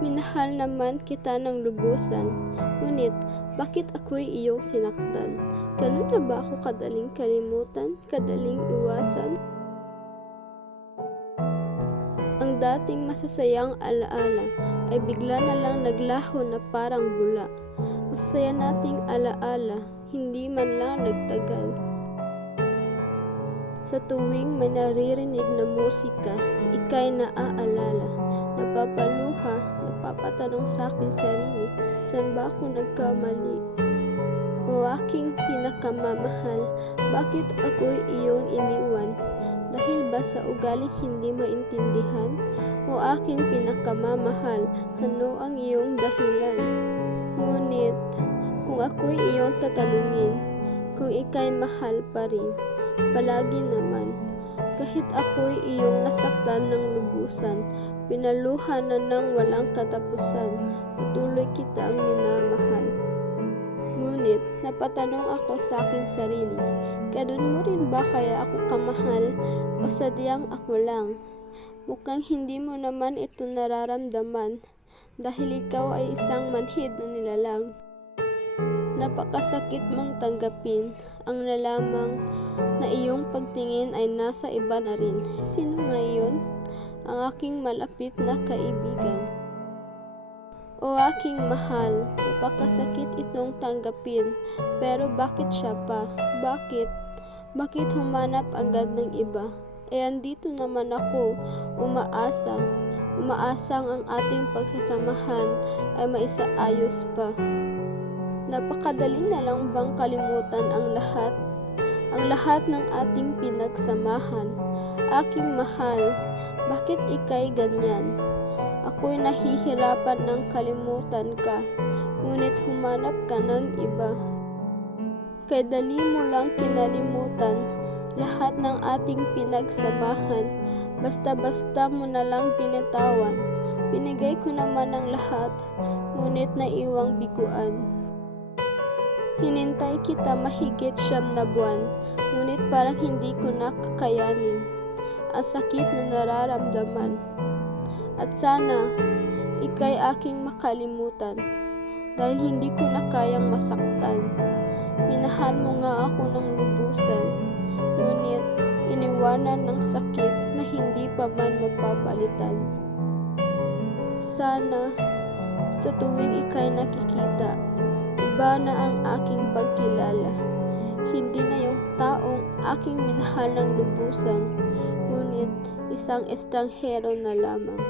Minahal naman kita ng lubusan, ngunit bakit ako'y iyong sinaktan? Ganun na ba ako kadaling kalimutan, kadaling iwasan? Ang dating masasayang alaala ay bigla na lang naglaho na parang bula. Masaya nating alaala, hindi man lang nagtagal. Sa tuwing may naririnig na musika, ika'y naaalala. Napapaluha, napapatanong sa'king sarili, saan ba ako nagkamali? O aking pinakamamahal, bakit ako'y iyong iniwan? Dahil ba sa ugaling hindi maintindihan? O aking pinakamamahal, ano ang iyong dahilan? Ngunit, kung ako'y iyong tatanungin, kung ika'y mahal pa rin, palagi naman, kahit ako'y iyong nasaktan ng lubusan, pinaluhan na ng walang katapusan, patuloy kitang minamahal. Ngunit, napatanong ako sa aking sarili, ganun mo rin ba kaya ako kamahal o sadyang ako lang? Mukhang hindi mo naman ito nararamdaman dahil ikaw ay isang manhid na nilalang. Napakasakit mong tanggapin ang nalamang na iyong pagtingin ay nasa iba na rin. Sino nga iyon? Ang aking malapit na kaibigan. O aking mahal, napakasakit itong tanggapin, pero bakit siya pa? Bakit? Bakit humanap agad ng iba? Andito naman ako, umaasang ang ating pagsasamahan ay maisaayos pa. Napakadali na lang bang kalimutan ang lahat ng ating pinagsamahan? Aking mahal, bakit ika'y ganyan? Ako'y nahihirapan ng kalimutan ka, ngunit humanap ka ng iba. Kay dali mo lang kinalimutan lahat ng ating pinagsamahan, basta-basta mo na lang binitawan. Binigay ko naman ang lahat, ngunit naiwang biguan. Hinintay kita mahigit 9 na buwan, ngunit parang hindi ko nakakayanin ang sakit na nararamdaman. At sana, ika'y aking makalimutan, dahil hindi ko na kayang masaktan. Minahal mo nga ako ng lubusan, ngunit iniwanan ng sakit na hindi pa man mapapalitan. Sana, sa tuwing ika'y nakikita, iba na ang aking pagkilala. Hindi na yung taong aking minahal ng lubusan, ngunit isang estranghero na lamang.